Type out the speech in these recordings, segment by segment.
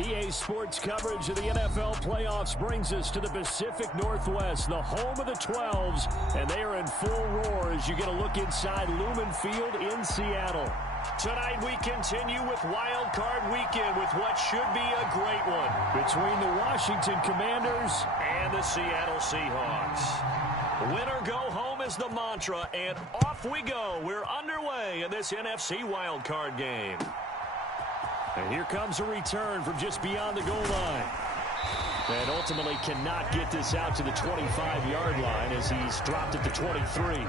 EA Sports coverage of the NFL playoffs brings us to the Pacific Northwest, the home of the 12s, and they are in full roar as you get a look inside Lumen Field in Seattle. Tonight we continue with Wild Card Weekend with what should be a great one between the Washington Commanders and the Seattle Seahawks. Win or go home is the mantra, and off we go. We're underway in this NFC Wild Card game. And here comes a return from just beyond the goal line. And ultimately cannot get this out to the 25-yard line as he's dropped at the 23.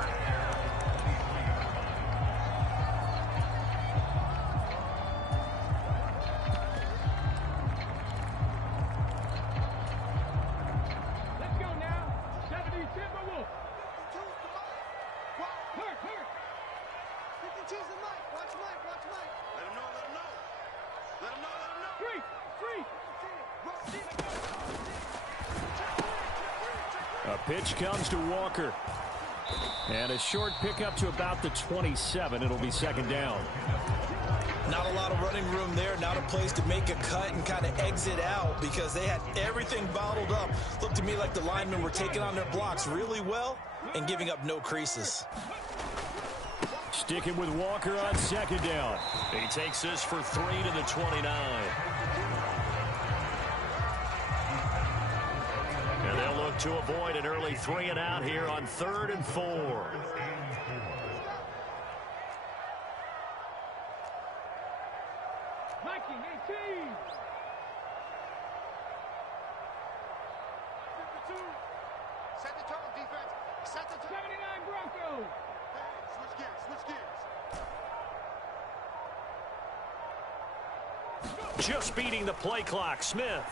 Pitch comes to Walker. And a short pickup to about the 27. It'll be second down. Not a lot of running room there. Not a place to make a cut and kind of exit out because they had everything bottled up. Looked to me like the linemen were taking on their blocks really well and giving up no creases. Sticking with Walker on second down. He takes this for 3 to the 29. And they'll look to avoid an early 3 and out here on 3rd and 4. Mikey, 18. 52. Set the tone, defense. Set the tone. 79 Broncos. Hey, switch gears. Just beating the play clock, Smith.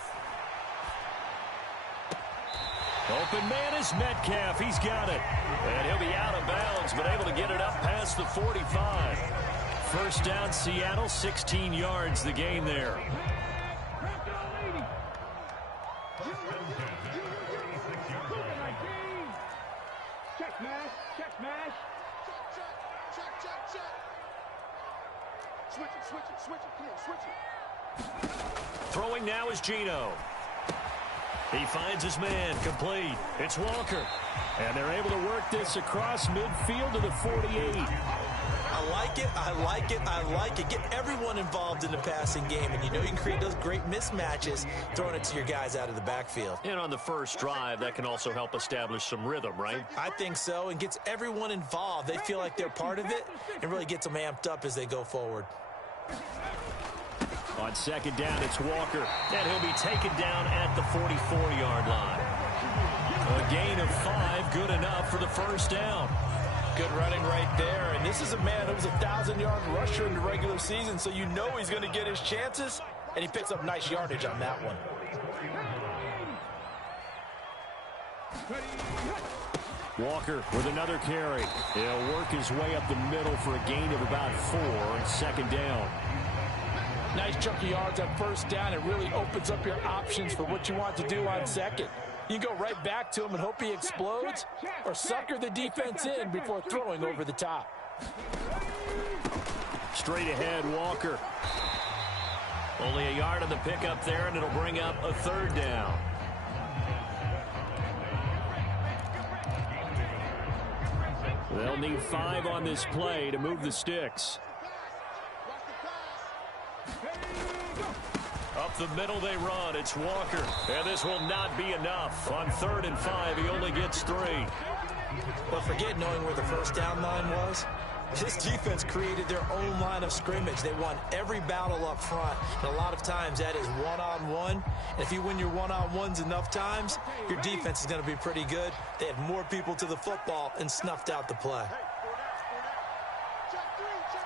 Open man is Metcalf. He's got it. And he'll be out of bounds, but able to get it up past the 45. First down, Seattle, 16 yards the game there. Check mash, check mash. Check. Switch it. Come on, switch it. Throwing now is Geno. He finds his man, complete. It's Walker. And they're able to work this across midfield to the 48. I like it. Get everyone involved in the passing game, and you know you can create those great mismatches throwing it to your guys out of the backfield. And on the first drive, that can also help establish some rhythm, right? I think so, and gets everyone involved. They feel like they're part of it and really gets them amped up as they go forward. On second down, it's Walker, and he'll be taken down at the 44-yard line. A gain of 5, good enough for the first down. Good running right there, and this is a man who was a 1,000-yard rusher in the regular season, so you know he's going to get his chances, and he picks up nice yardage on that one. Walker with another carry. He'll work his way up the middle for a gain of about 4 on second down. Nice chunk of yards on first down. It really opens up your options for what you want to do on second. You can go right back to him and hope he explodes or sucker the defense in before throwing over the top. Straight ahead, Walker. Only a yard on the pickup there, and it'll bring up a third down. They'll need 5 on this play to move the sticks. Up the middle they run. It's Walker. And this will not be enough. On 3rd and 5, he only gets 3. But forget knowing where the first down line was. This defense created their own line of scrimmage. They won every battle up front. And a lot of times that is one-on-one. And if you win your one-on-ones enough times, your defense is going to be pretty good. They had more people to the football and snuffed out the play.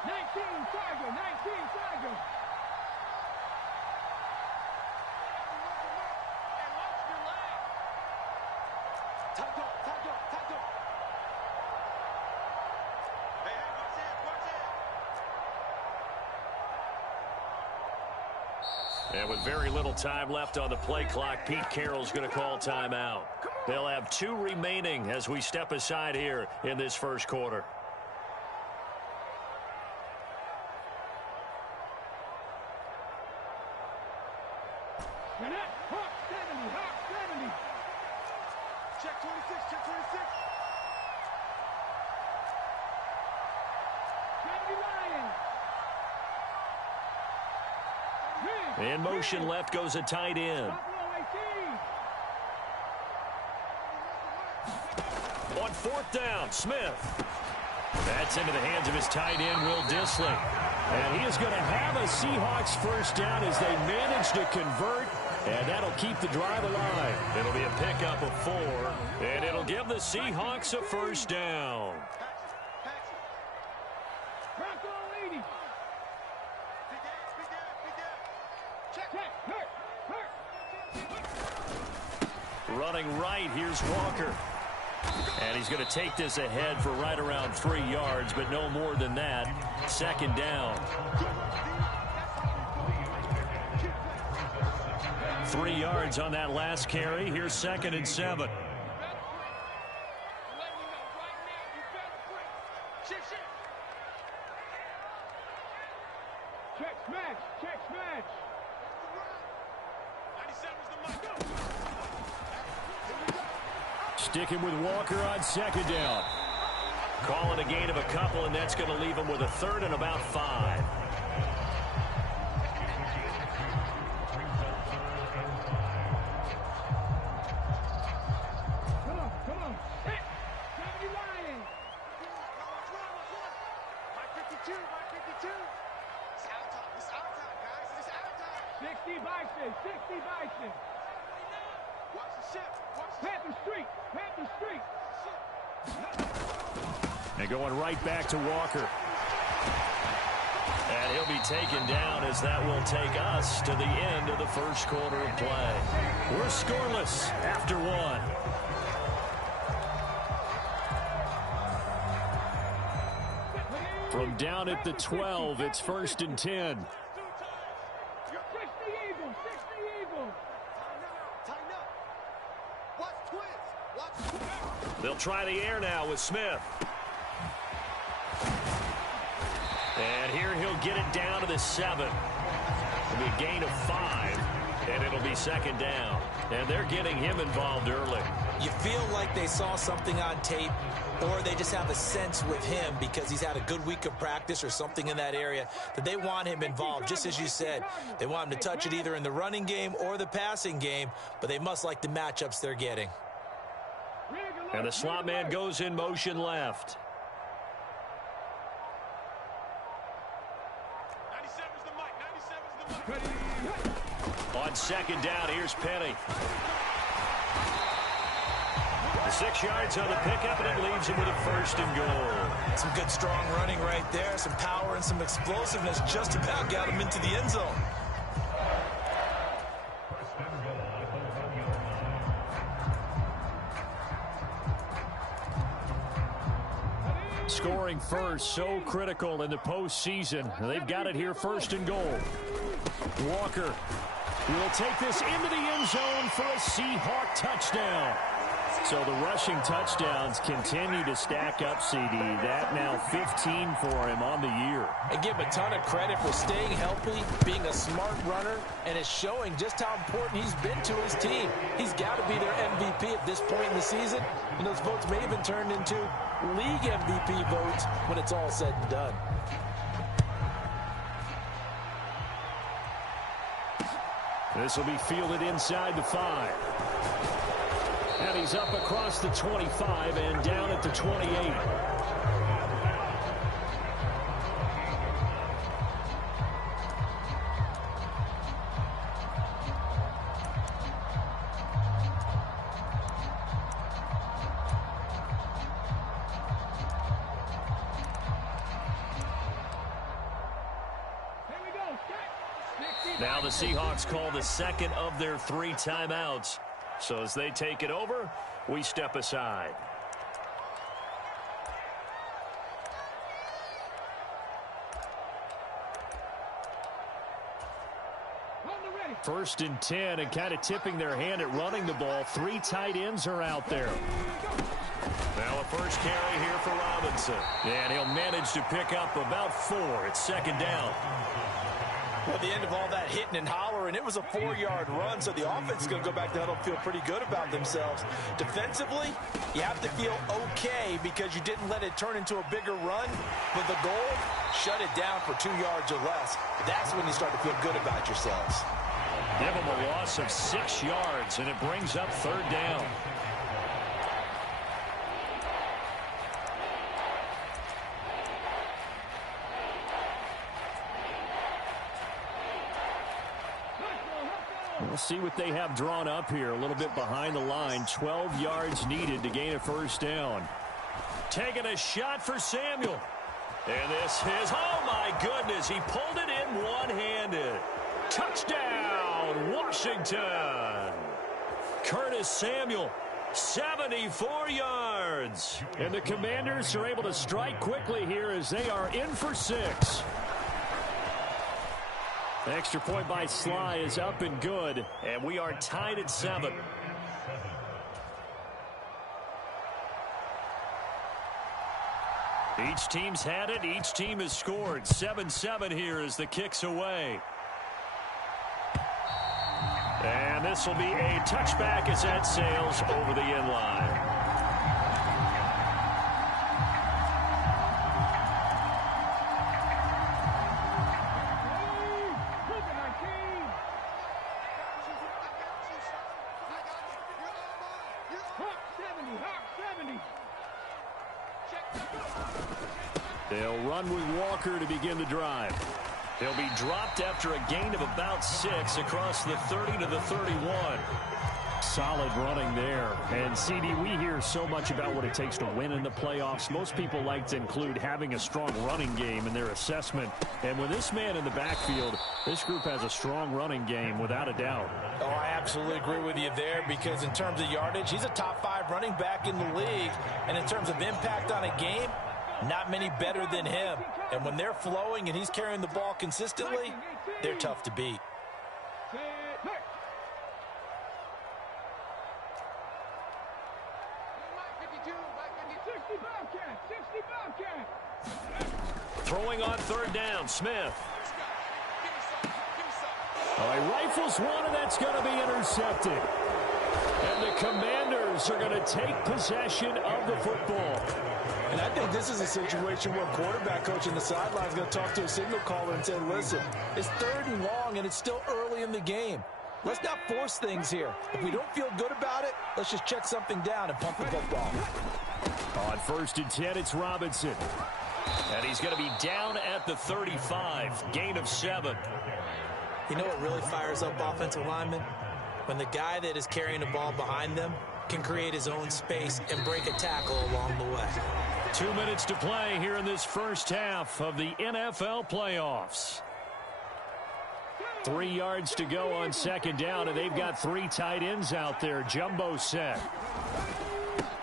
19 Tiger. And with very little time left on the play clock, Pete Carroll's going to call timeout. They'll have 2 remaining as we step aside here in this first quarter. Hawk 70, Hawk 70. Check 26, check 26. 70 Lions. In motion left goes a tight end. On fourth down, Smith. That's into the hands of his tight end, Will Dissly. And he is going to have a Seahawks first down as they manage to convert, and that'll keep the drive alive. It'll be a pickup of 4, and it'll give the Seahawks a first down. Running right, here's Walker. And he's going to take this ahead for right around 3 yards, but no more than that. Second down. 3 yards on that last carry. Here's 2nd and 7. Check smash, check smash. 97's the mark. Sticking with Walker on 2nd down. Calling a gain of a couple, and that's going to leave him with a 3rd and about 5. Come on. Hit. 70 Lions. My 52. It's our time, guys. It's our time. 60 Bison. Watch the ship. Panther Street. And going right back to Walker. And he'll be taken down as that will take us to the end of the first quarter of play. We're scoreless after 1. From down at the 12, it's 1st and 10. 60 Eagles. Tighten up. Watch twins. They'll try the air now with Smith. And here he'll get it down to the 7. It'll be a gain of 5, and it'll be 2nd down. And they're getting him involved early. You feel like they saw something on tape, or they just have a sense with him because he's had a good week of practice or something in that area that they want him involved. Just as you said, they want him to touch it either in the running game or the passing game, but they must like the matchups they're getting. And the slot man goes in motion left. 97's the mic. On 2nd down, here's Penny. The 6 yards on the pickup, and it leaves him with a 1st and goal. Some good, strong running right there. Some power and some explosiveness just about got him into the end zone. Scoring first, so critical in the postseason. They've got it here, 1st and goal. Walker will take this into the end zone for a Seahawk touchdown. So the rushing touchdowns continue to stack up, CD. That now 15 for him on the year. And give him a ton of credit for staying healthy, being a smart runner, and it's showing just how important he's been to his team. He's got to be their MVP at this point in the season, and those votes may have been turned into league MVP votes when it's all said and done. This will be fielded inside the 5. And he's up across the 25 and down at the 28. Now the Seahawks call the 2nd of their 3 timeouts. So as they take it over, we step aside. First and 10, and kind of tipping their hand at running the ball. 3 tight ends are out there. Now a first carry here for Robinson. And he'll manage to pick up about 4. It's 2nd down. Well, at the end of all that hitting and hollering, it was a 4-yard run, so the offense is going to go back to huddle and feel pretty good about themselves. Defensively, you have to feel okay because you didn't let it turn into a bigger run. But the goal, shut it down for 2 yards or less. That's when you start to feel good about yourselves. Give them a loss of 6 yards, and it brings up 3rd down. We'll see what they have drawn up here. A little bit behind the line. 12 yards needed to gain a 1st down. Taking a shot for Samuel. And this is, oh my goodness, he pulled it in one-handed. Touchdown, Washington. Curtis Samuel, 74 yards. And the Commanders are able to strike quickly here as they are in for 6. The extra point by Sly is up and good, and we are tied at 7. Each team's had it. Each team has scored. 7-7 here as the kick's away. And this will be a touchback as that sails over the end line. They'll run with Walker to begin the drive. They'll be dropped after a gain of about 6 across the 30 to the 31. Solid running there. And, CD, we hear so much about what it takes to win in the playoffs. Most people like to include having a strong running game in their assessment. And with this man in the backfield, this group has a strong running game without a doubt. Oh, I absolutely agree with you there because in terms of yardage, he's a top 5 running back in the league. And in terms of impact on a game, not many better than him. And when they're flowing and he's carrying the ball consistently, they're tough to beat. Throwing on 3rd down, Smith. He rifles one, and that's going to be intercepted. And the Commanders are going to take possession of the football. And I think this is a situation where quarterback coach in the sideline is going to talk to a signal caller and say, listen, it's 3rd and long, and it's still early in the game. Let's not force things here. If we don't feel good about it, let's just check something down and pump the football. On 1st and 10, it's Robinson. And he's going to be down at the 35. Gain of 7. You know what really fires up offensive linemen? When the guy that is carrying the ball behind them can create his own space and break a tackle along the way. 2 minutes to play here in this first half of the NFL playoffs. 3 yards to go on 2nd down, and they've got 3 tight ends out there. Jumbo set.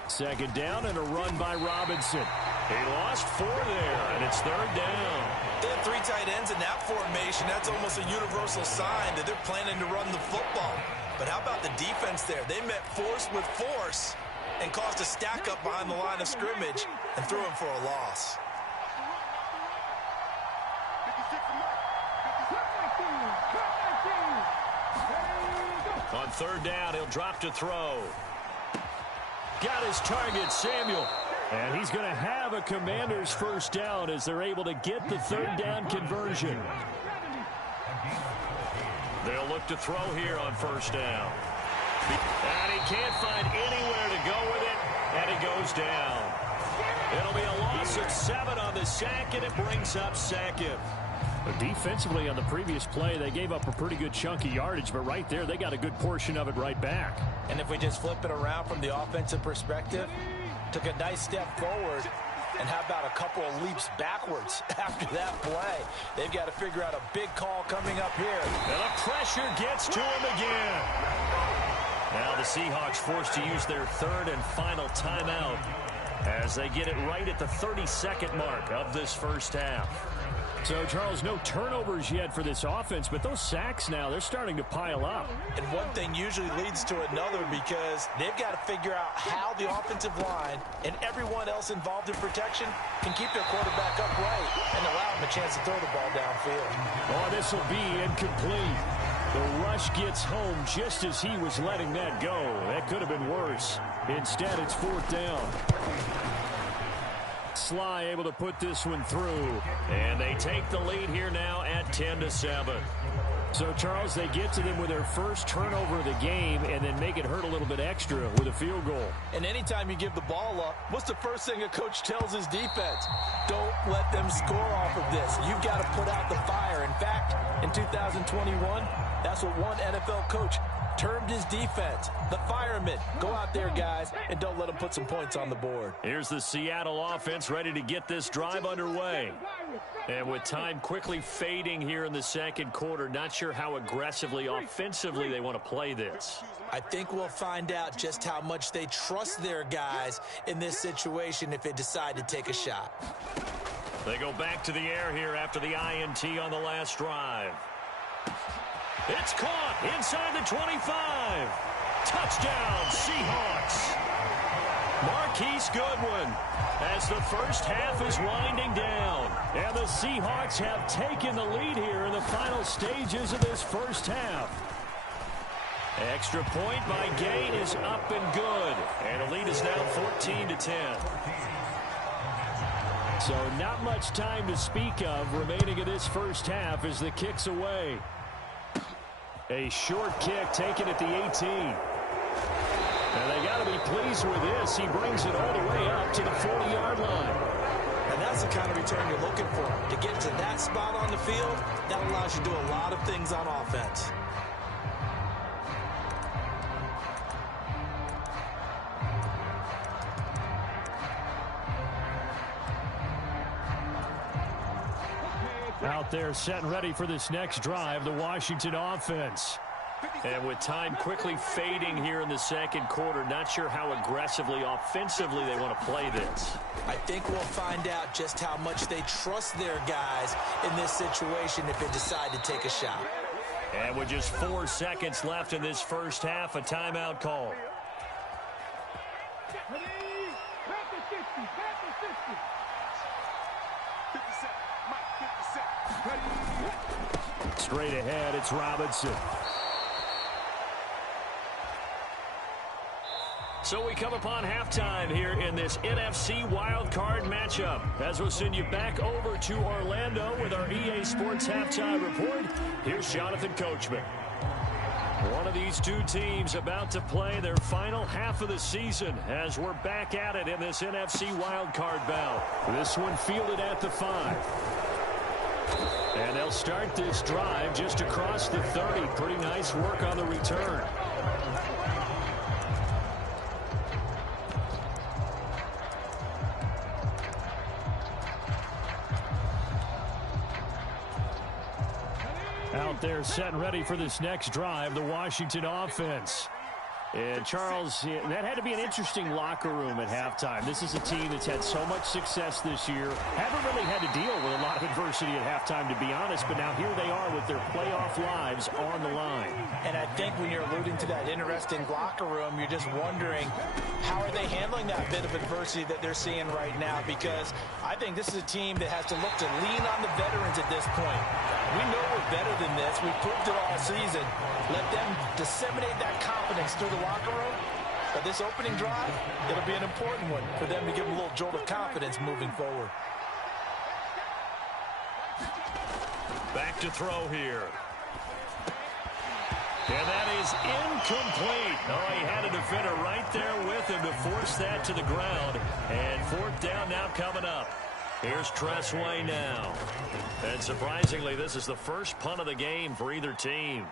2nd down and a run by Robinson. He lost 4 there, and it's 3rd down. They have 3 tight ends in that formation. That's almost a universal sign that they're planning to run the football. But how about the defense there? They met force with force and caused a stack up behind the line of scrimmage and threw him for a loss. On 3rd down, he'll drop to throw. Got his target, Samuel. And he's going to have a Commander's 1st down as they're able to get the 3rd down conversion. They'll look to throw here on 1st down. And he can't find anywhere to go with it, and it goes down. It'll be a loss of 7 on the sack, and it brings up 2nd. But defensively on the previous play, they gave up a pretty good chunk of yardage, but right there, they got a good portion of it right back. And if we just flip it around from the offensive perspective, took a nice step forward, and how about a couple of leaps backwards after that play? They've got to figure out a big call coming up here. And the pressure gets to him again. Now the Seahawks forced to use their 3rd and final timeout as they get it right at the 32nd mark of this first half. So, Charles, no turnovers yet for this offense, but those sacks now, they're starting to pile up. And one thing usually leads to another because they've got to figure out how the offensive line and everyone else involved in protection can keep their quarterback upright and allow him a chance to throw the ball downfield. On this will be incomplete. The rush gets home just as he was letting that go. That could have been worse. Instead, it's 4th down. Sly able to put this one through. And they take the lead here now at 10-7. So, Charles, they get to them with their first turnover of the game and then make it hurt a little bit extra with a field goal. And anytime you give the ball up, what's the first thing a coach tells his defense? Don't let them score off of this. You've got to put out the fire. In fact, in 2021, that's what one NFL coach termed his defense, the firemen. Go out there, guys, and don't let them put some points on the board. Here's the Seattle offense ready to get this drive underway. And with time quickly fading here in the second quarter, not sure how aggressively, offensively they want to play this. I think we'll find out just how much they trust their guys in this situation if they decide to take a shot. They go back to the air here after the INT on the last drive. It's caught inside the 25. Touchdown, Seahawks. Marquise Goodwin as the first half is winding down. And the Seahawks have taken the lead here in the final stages of this first half. Extra point by Gain is up and good. And the lead is now 14-10. So not much time to speak of remaining in this first half as the kick's away. A short kick taken at the 18. And they got to be pleased with this. He brings it all the way up to the 40-yard line. And that's the kind of return you're looking for. To get to that spot on the field, that allows you to do a lot of things on offense. Out there set and ready for this next drive, the Washington offense. And with time quickly fading here in the second quarter, not sure how aggressively, offensively they want to play this. I think we'll find out just how much they trust their guys in this situation if they decide to take a shot. And with just 4 seconds left in this first half, a timeout call. Straight ahead, it's Robinson. So we come upon halftime here in this NFC wildcard matchup. As we'll send you back over to Orlando with our EA Sports Halftime Report, here's Jonathan Coachman. One of these two teams about to play their final half of the season as we're back at it in this NFC wildcard bout. This one fielded at the 5. And they'll start this drive just across the 30. Pretty nice work on the return. Out there set and ready for this next drive, the Washington offense. And, Charles, that had to be an interesting locker room at halftime. This is a team that's had so much success this year. Haven't really had to deal with a lot of adversity at halftime, to be honest. But now here they are with their playoff lives on the line. And I think when you're alluding to that interesting locker room, you're just wondering, how are they handling that bit of adversity that they're seeing right now? Because I think this is a team that has to look to lean on the veterans at this point. We know we're better than this. We proved it all season. Let them disseminate that confidence through the locker room. But this opening drive, it'll be an important one for them to give them a little jolt of confidence moving forward. Back to throw here. And that is incomplete. Oh, he had a defender right there with him to force that to the ground. And 4th down now coming up. Here's Tress Way now. And surprisingly, this is the first punt of the game for either team.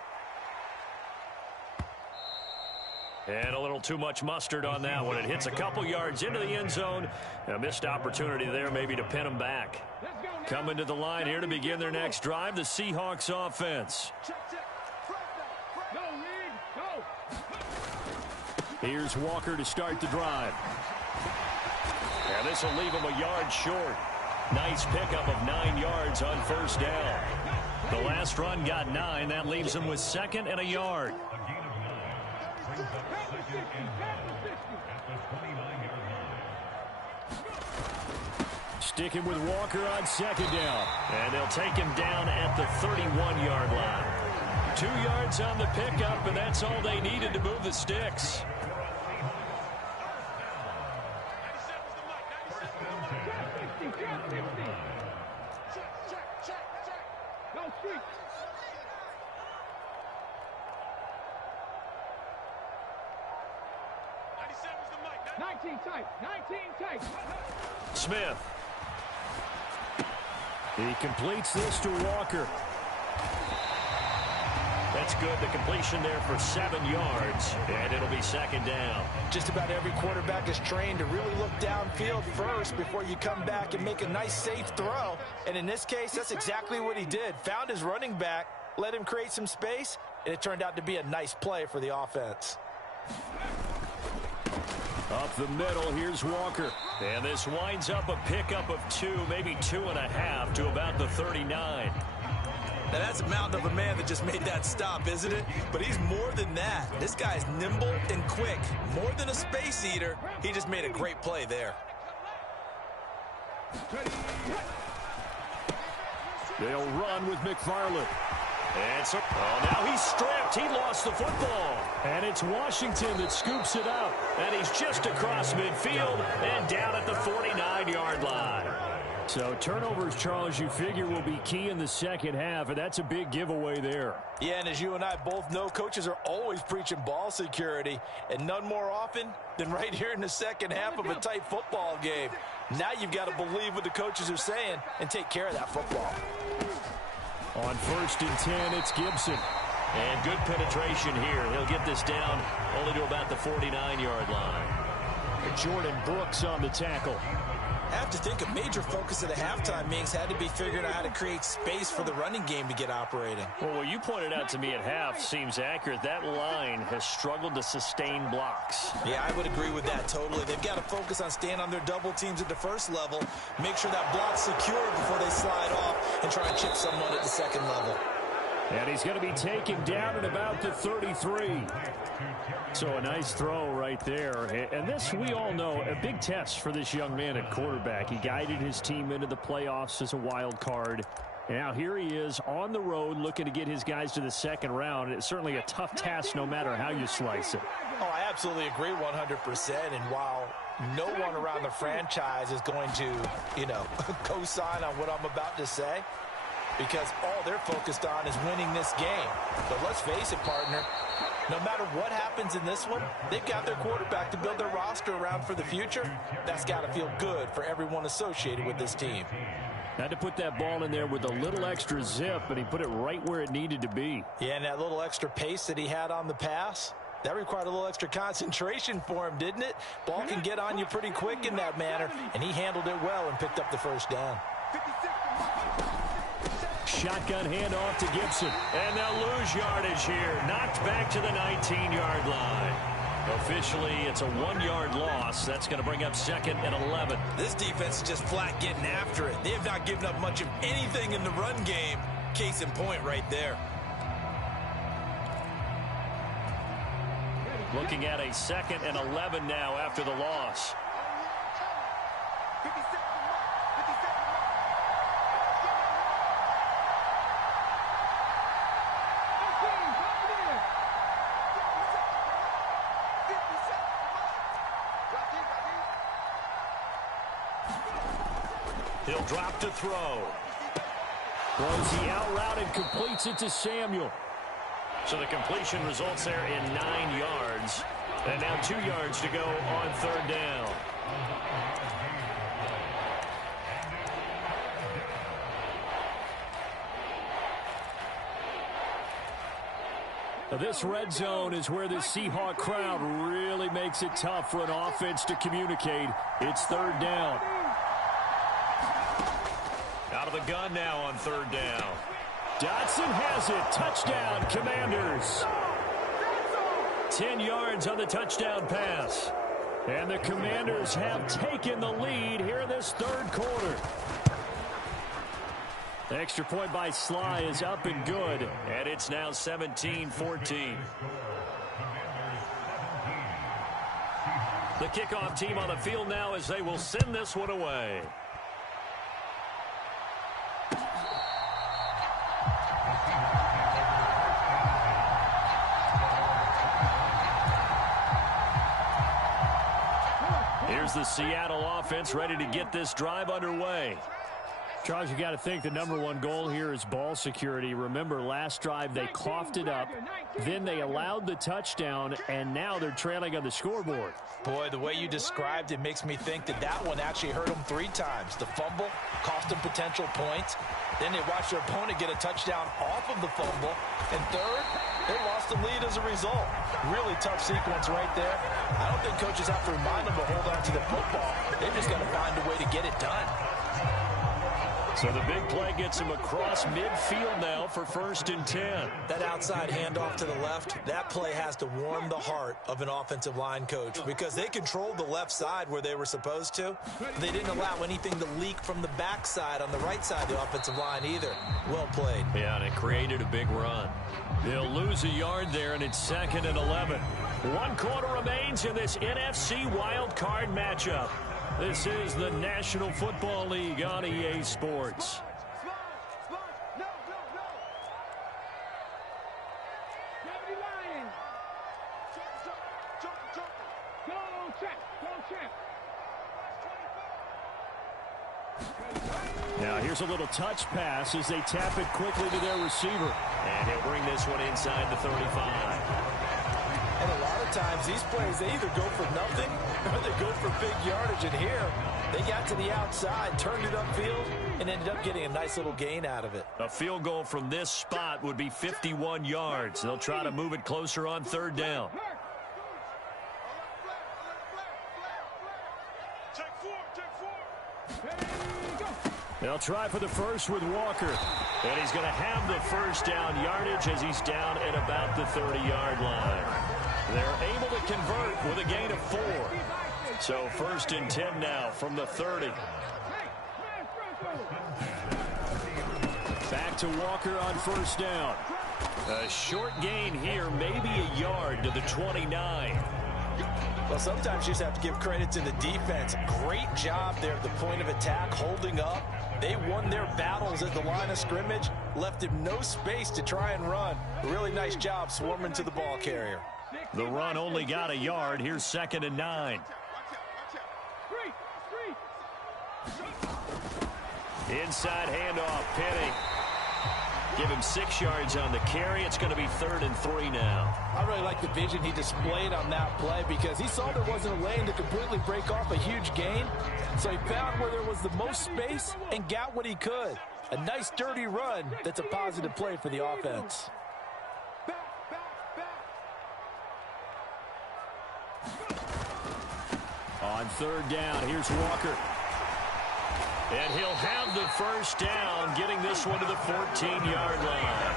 And a little too much mustard on that one. It hits a couple yards into the end zone. A missed opportunity there maybe to pin them back. Coming to the line here to begin their next drive, the Seahawks offense. Here's Walker to start the drive. And this will leave him a yard short. Nice pickup of 9 yards on first down. The last run got 9. That leaves him with 2nd and a yard. Sticking with Walker on 2nd down. And they'll take him down at the 31. 1-yard line. 2 yards on the pickup, and that's all they needed to move the sticks. Go street. 19 tight. 19 tight. Smith. He completes this to Walker. That's good. The completion there for 7 yards, and it'll be 2nd down. Just about every quarterback is trained to really look downfield first before you come back and make a nice, safe throw. And in this case, that's exactly what he did. Found his running back, let him create some space, and it turned out to be a nice play for the offense. Up the middle, here's Walker. And this winds up a pickup of 2, maybe 2.5 to about the 39. Now, that's a mountain of a man that just made that stop, isn't it? But he's more than that. This guy's nimble and quick. More than a space eater, he just made a great play there. They'll run with McFarland. And so, now he's stripped. He lost the football. And it's Washington that scoops it up. And he's just across midfield and down at the 49-yard line. So turnovers, Charles, you figure will be key in the second half, and that's a big giveaway there. Yeah, and as you and I both know, coaches are always preaching ball security, and none more often than right here in the second half of a tight football game. Now you've got to believe what the coaches are saying and take care of that football. On 1st and 10, it's Gibson. And good penetration here. He'll get this down only to about the 49-yard line. Jordan Brooks on the tackle. I have to think a major focus of the halftime meetings had to be figuring out how to create space for the running game to get operating. Well, what you pointed out to me at half seems accurate. That line has struggled to sustain blocks. Yeah, I would agree with that totally. They've got to focus on staying on their double teams at the first level, make sure that block's secure before they slide off, and try and chip someone at the second level. And he's going to be taken down at about the 33. So a nice throw right there. And this, we all know, a big test for this young man at quarterback. He guided his team into the playoffs as a wild card. And now here he is on the road looking to get his guys to the second round. It's certainly a tough task no matter how you slice it. Oh, I absolutely agree 100%. And while no one around the franchise is going to, co-sign on what I'm about to say, because all they're focused on is winning this game. But let's face it, partner, no matter what happens in this one, they've got their quarterback to build their roster around for the future. That's got to feel good for everyone associated with this team. Had to put that ball in there with a little extra zip, and he put it right where it needed to be. Yeah, and that little extra pace that he had on the pass, that required a little extra concentration for him, didn't it? Ball can get on you pretty quick in that manner, and he handled it well and picked up the first down. Shotgun handoff to Gibson. And they'll lose yardage here. Knocked back to the 19-yard line. Officially, it's a 1-yard loss. That's going to bring up 2nd and 11. This defense is just flat getting after it. They have not given up much of anything in the run game. Case in point right there. Looking at a 2nd and 11 now after the loss. He'll drop to throw. Throws the out route and completes it to Samuel. So the completion results there in 9 yards. And now 2 yards to go on 3rd down. Now this red zone is where the Seahawk crowd really makes it tough for an offense to communicate. It's 3rd down. Out of the gun now on 3rd down. Dotson has it. Touchdown, Commanders. 10 yards on the touchdown pass. And the Commanders have taken the lead here in this 3rd quarter. The extra point by Sly is up and good. And it's now 17-14. The kickoff team on the field now as they will send this one away. Here's the Seattle offense ready to get this drive underway. Charles, you got to think the #1 goal here is ball security. Remember, last drive they coughed it up, then they allowed the touchdown, and now they're trailing on the scoreboard. Boy, the way you described it makes me think that that one actually hurt them 3 times. The fumble cost them potential points. Then they watched their opponent get a touchdown off of the fumble. And third, they lost the lead as a result. Really tough sequence right there. I don't think coaches have to remind them to hold on to the football. They've just got to find a way to get it done. So the big play gets him across midfield now for 1st and 10. That outside handoff to the left, that play has to warm the heart of an offensive line coach because they controlled the left side where they were supposed to. They didn't allow anything to leak from the backside on the right side of the offensive line either. Well played. Yeah, and it created a big run. They'll lose a yard there, and it's 2nd and 11. 1 quarter remains in this NFC wild card matchup. This is the National Football League on EA Sports. Now here's a little touch pass as they tap it quickly to their receiver. And he'll bring this one inside the 35. And a lot of times these plays, they either go for nothing or they go for big yardage. And here, they got to the outside, turned it upfield, and ended up getting a nice little gain out of it. A field goal from this spot would be 51 yards. They'll try to move it closer on 3rd down. They'll try for the first with Walker. And he's going to have the 1st down yardage as he's down at about the 30-yard line. They're able to convert with a gain of 4. So 1st and 10 now from the 30. Back to Walker on 1st down. A short gain here, maybe a yard to the 29. Well, sometimes you just have to give credit to the defense. Great job there at the point of attack, holding up. They won their battles at the line of scrimmage, left him no space to try and run. A really nice job swarming to the ball carrier. The run only got a yard. Here's 2nd and 9. Inside handoff, Penny. Give him 6 yards on the carry. It's going to be 3rd and 3 now. I really like the vision he displayed on that play because he saw there wasn't a lane to completely break off a huge gain. So he found where there was the most space and got what he could. A nice dirty run that's a positive play for the offense. On 3rd down, here's Walker. And he'll have the 1st down, getting this one to the 14-yard line.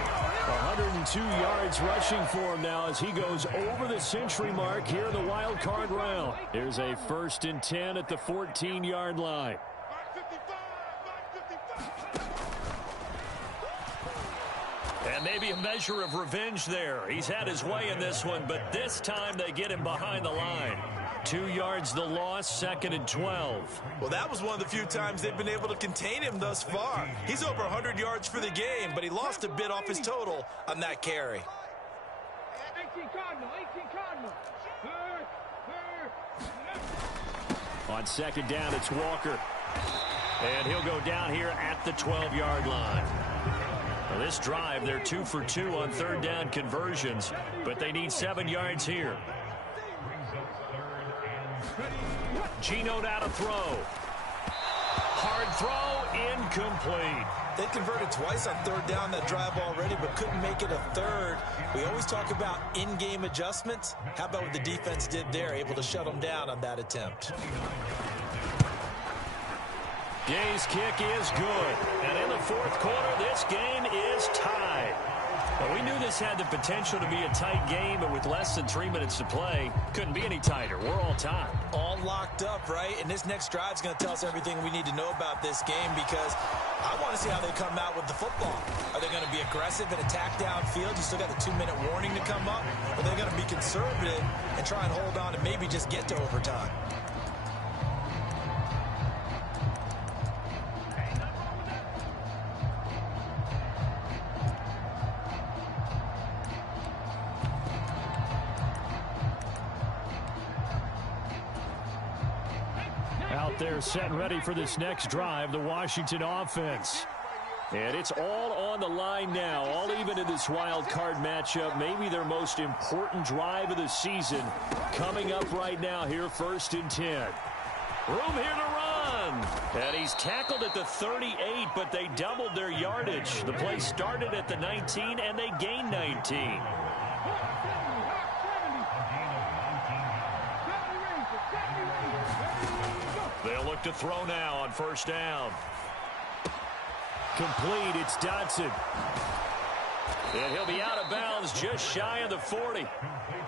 102 yards rushing for him now as he goes over the century mark here in the wild card round. Here's a 1st and 10 at the 14-yard line. And maybe a measure of revenge there. He's had his way in this one, but this time they get him behind the line. 2 yards the loss, 2nd and 12. Well, that was one of the few times they've been able to contain him thus far. He's over 100 yards for the game, but he lost a bit off his total on that carry. 18 Cardinal. On 2nd down, it's Walker. And he'll go down here at the 12-yard line. Well, this drive, they're 2 for 2 on 3rd down conversions, but they need 7 yards here. Geno now to throw. Hard throw, incomplete. They converted twice on 3rd down that drive already, but couldn't make it a 3rd. We always talk about in-game adjustments. How about what the defense did there, able to shut them down on that attempt? Gay's kick is good. And in the 4th quarter, this game is tied. Well, we knew this had the potential to be a tight game, but with less than 3 minutes to play, couldn't be any tighter. We're all tied. All locked up, right? And this next drive is going to tell us everything we need to know about this game because I want to see how they come out with the football. Are they going to be aggressive and attack downfield? You still got the 2-minute warning to come up? Or are they going to be conservative and try and hold on and maybe just get to overtime? out there set ready for this next drive, the Washington offense. And it's all on the line now, all even in this wild card matchup. Maybe their most important drive of the season coming up right now here, 1st and 10. Room here to run. And he's tackled at the 38, but they doubled their yardage. The play started at the 19, and they gained 19. They'll look to throw now on 1st down. Complete, it's Dotson. And he'll be out of bounds just shy of the 40.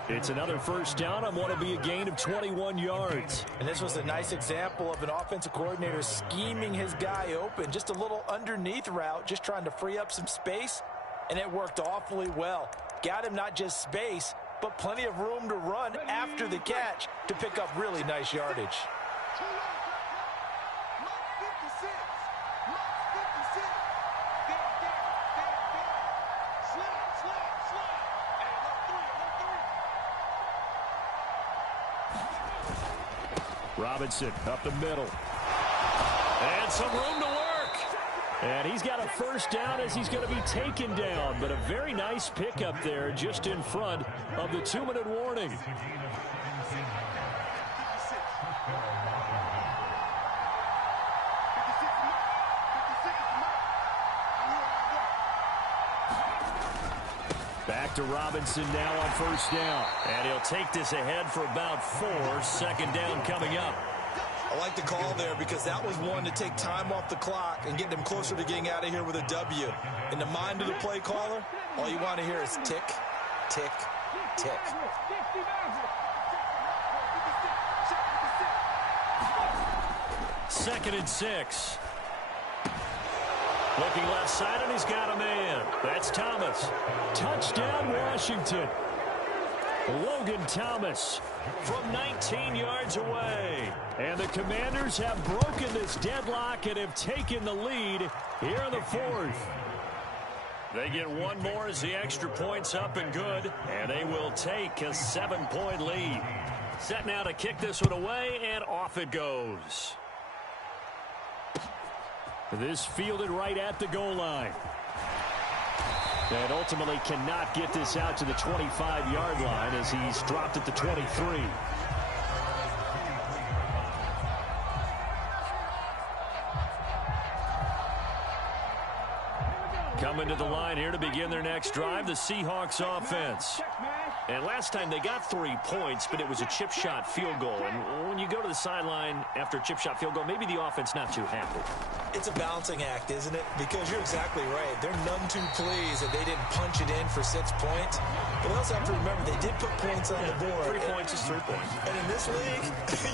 It's another 1st down on what will be a gain of 21 yards. And this was a nice example of an offensive coordinator scheming his guy open. Just a little underneath route, just trying to free up some space. And it worked awfully well. Got him not just space, but plenty of room to run after the catch to pick up really nice yardage. Robinson up the middle. And some room to work. And he's got a 1st down as he's going to be taken down. But a very nice pickup there just in front of the 2-minute warning. Back to Robinson now on 1st down. And he'll take this ahead for about 4. 2nd down coming up. I like the call there because that was one to take time off the clock and get them closer to getting out of here with a W. In the mind of the play caller, all you want to hear is tick, tick, tick. 2nd and 6. Looking left side, and he's got a man. That's Thomas. Touchdown, Washington. Logan Thomas from 19 yards away. And the Commanders have broken this deadlock and have taken the lead here in the 4th. They get one more as the extra point's up and good, and they will take a 7-point lead. Set now to kick this one away, and off it goes. This fielded right at the goal line. And ultimately cannot get this out to the 25-yard line as he's dropped at the 23. Coming to the line here to begin their next drive, the Seahawks offense. And last time they got 3 points, but it was a chip shot field goal. And when you go to the sideline after a chip shot field goal, maybe the offense not too happy. It's a balancing act, isn't it? Because you're exactly right. They're none too pleased that they didn't punch it in for 6 points. But they also have to remember they did put points on the board. 3 points is 3 points. And in this league,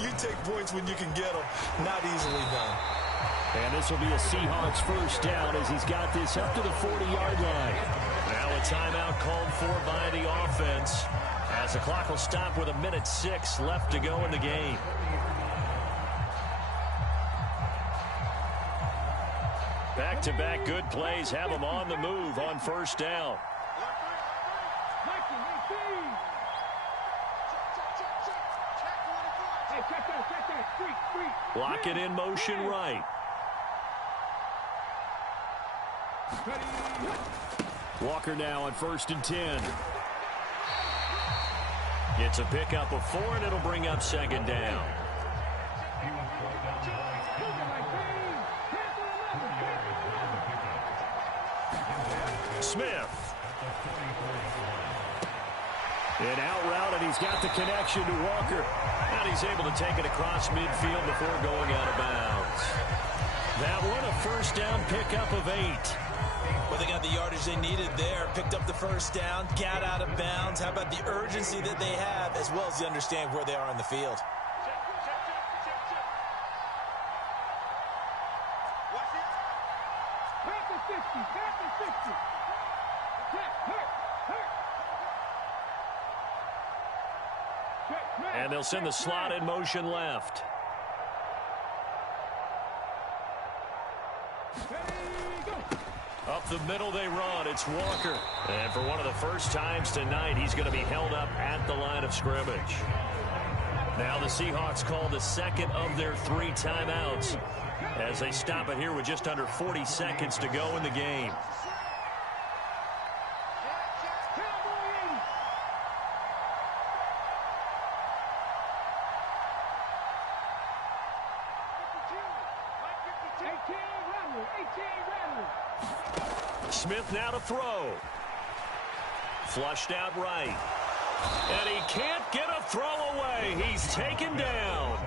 you take points when you can get them. Not easily done. And this will be a Seahawks 1st down as he's got this up to the 40-yard line. Now a timeout called for by the offense as the clock will stop with 1:06 left to go in the game. Back-to-back good plays have them on the move on 1st down. Block it in motion right. Walker now on 1st and 10. Gets a pickup of 4, and it'll bring up 2nd down. Smith. An out route, and he's got the connection to Walker. And he's able to take it across midfield before going out of bounds. That one, a 1st down pickup of 8. Well, they got the yardage they needed there. Picked up the 1st down, got out of bounds. How about the urgency that they have, as well as they understand where they are on the field. And they'll send the slot in motion left. Up the middle they run. It's Walker. And for one of the first times tonight, he's going to be held up at the line of scrimmage. Now the Seahawks call the second of their 3 timeouts as they stop it here with just under 40 seconds to go in the game. Smith now to throw. Flushed out right. And he can't get a throw away. He's taken down.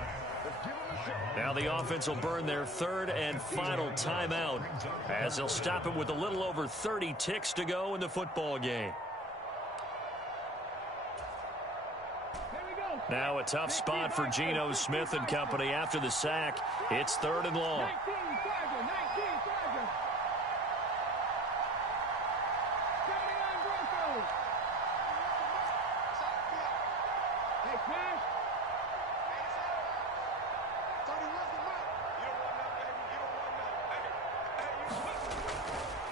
Now the offense will burn their 3rd and final timeout as they'll stop it with a little over 30 ticks to go in the football game. Now a tough spot for Geno Smith and company after the sack. It's 3rd and long.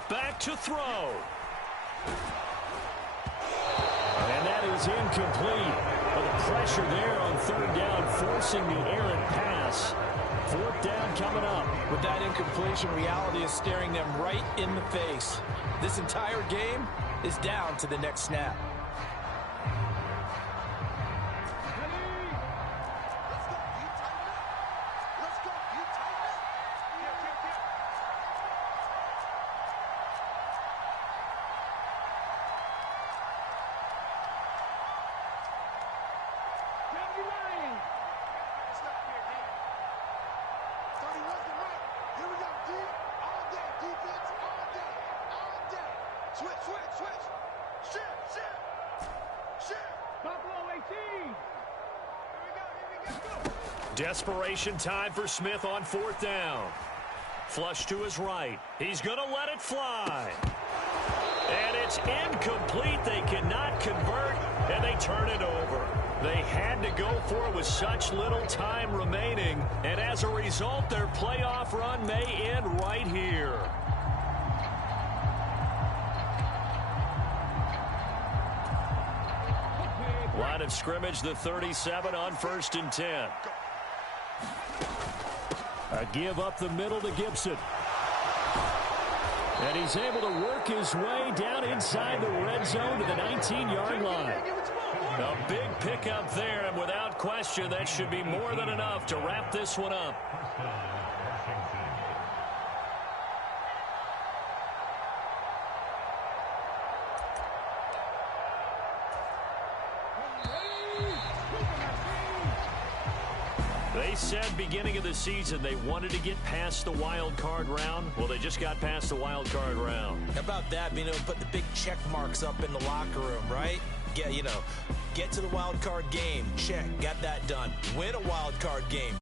Back to throw. And that is incomplete. But the pressure there on 3rd down, forcing the errant pass. 4th down coming up. With that incompletion, reality is staring them right in the face. This entire game is down to the next snap. Desperation time for Smith on 4th down. Flush to his right. He's going to let it fly. And it's incomplete. They cannot convert, and they turn it over. They had to go for it with such little time remaining, and as a result, their playoff run may end right here. Line of scrimmage, the 37 on 1st and 10. A give up the middle to Gibson. And he's able to work his way down inside the red zone to the 19-yard line. A big pickup there, and without question, that should be more than enough to wrap this one up. They said beginning of the season they wanted to get past the wild card round. Well, they just got past the wild card round. How about that, being able to put the big check marks up in the locker room, right? Get to the wild card game. Check. Got that done. Win a wild card game.